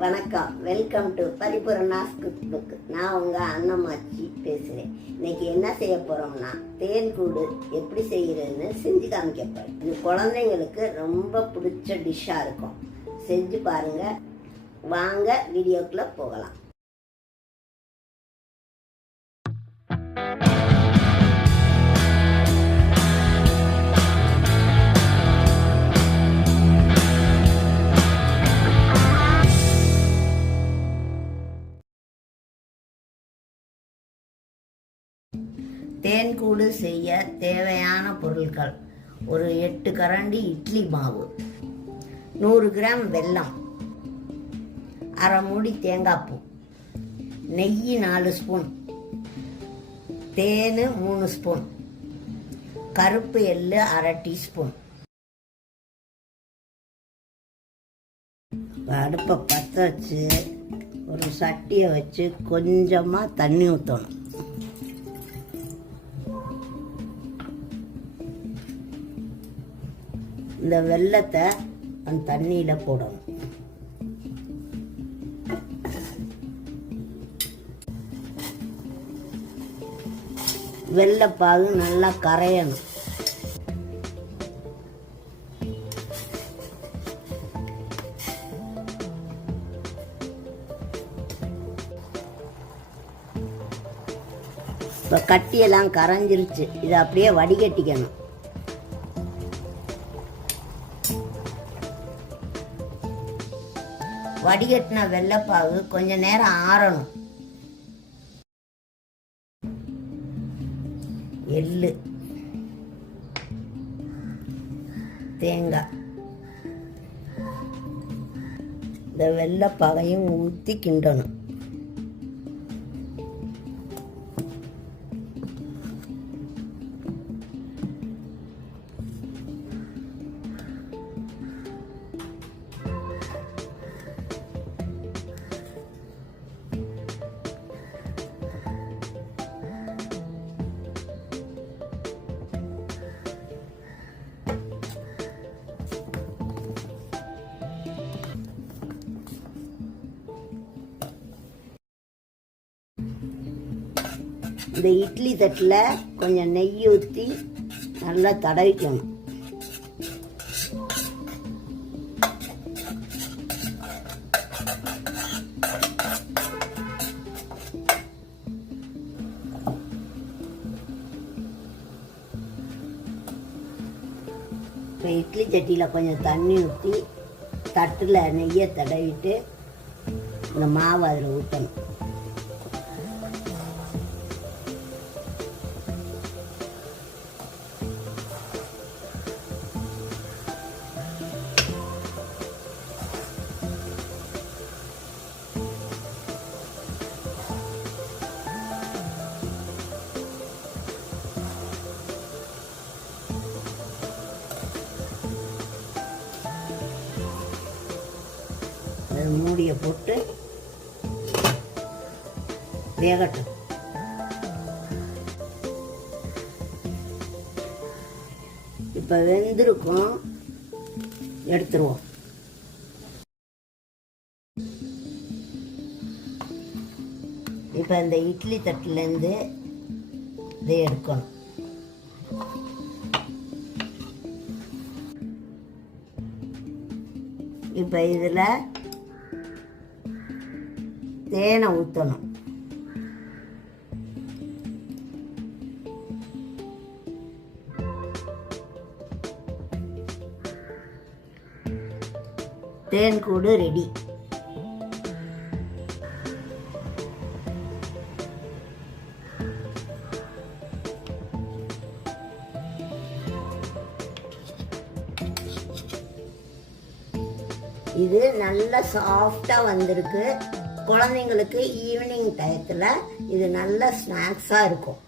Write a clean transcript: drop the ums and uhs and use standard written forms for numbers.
வணக்கம், welcome to Paripoorna's cook book. நான் உங்கள் அன்னம்மாச்சி பேசுகிறேன். இன்னைக்கு என்ன செய்ய போகிறோம்னா தேன் கூடு எப்படி செய்கிறதுன்னு செஞ்சு காமிக்க போகிறேன். இது குழந்தைங்களுக்கு ரொம்ப பிடிச்ச டிஷ்ஷாக இருக்கும். செஞ்சு பாருங்கள். வாங்க வீடியோக்குள்ளே போகலாம். தேன்கூடு செய்ய தேவையான பொருட்கள்: ஒரு 8 கரண்டி இட்லி மாவு, 100 கிராம் வெல்லம், அரை மூடி தேங்காய் பூ, நெய் 4 ஸ்பூன், தேன் 3 ஸ்பூன், கருப்பு எள்ளு அரை டீஸ்பூன். அடுப்பை பற்ற வச்சு ஒரு சட்டியை வச்சு கொஞ்சமாக தண்ணி ஊற்றணும். இந்த வெல்லத்தை அந்த தண்ணியில் போடணும். வெல்லப்பாகு நல்லா கரையணும். இப்போ கட்டியெல்லாம் கரைஞ்சிருச்சு. இதை அப்படியே வடிகட்டிக்கணும். வடிகட்டின வெள்ளைப்பாகு கொஞ்ச நேரம் ஆறணும். எள்ளு, தேங்காய், இந்த வெள்ளைப்பாகையும் ஊற்றி கிண்டணும். இந்த இட்லி தட்டில் கொஞ்சம் நெய் ஊற்றி நல்லா தடவிக்கணும். இப்போ இட்லி சட்டியில் கொஞ்சம் தண்ணி ஊற்றி தட்டில் நெய்யை தடவிட்டு இந்த மாவு அதில் ஊற்றணும். மூடியை போட்டு வேகட்டும். இப்போ வெந்திருக்கும், எடுத்துருவோம். இப்போ இந்த இட்லி தட்டிலேருந்து இதை எடுக்கணும். இப்போ இதில் தேனை ஊற்றணும். தேன் கூடு ரெடி. இது நல்ல சாஃப்டாக வந்திருக்கு. குழந்தைங்களுக்கு ஈவினிங் டயத்தில் இது நல்ல ஸ்நாக்ஸாக இருக்கும்.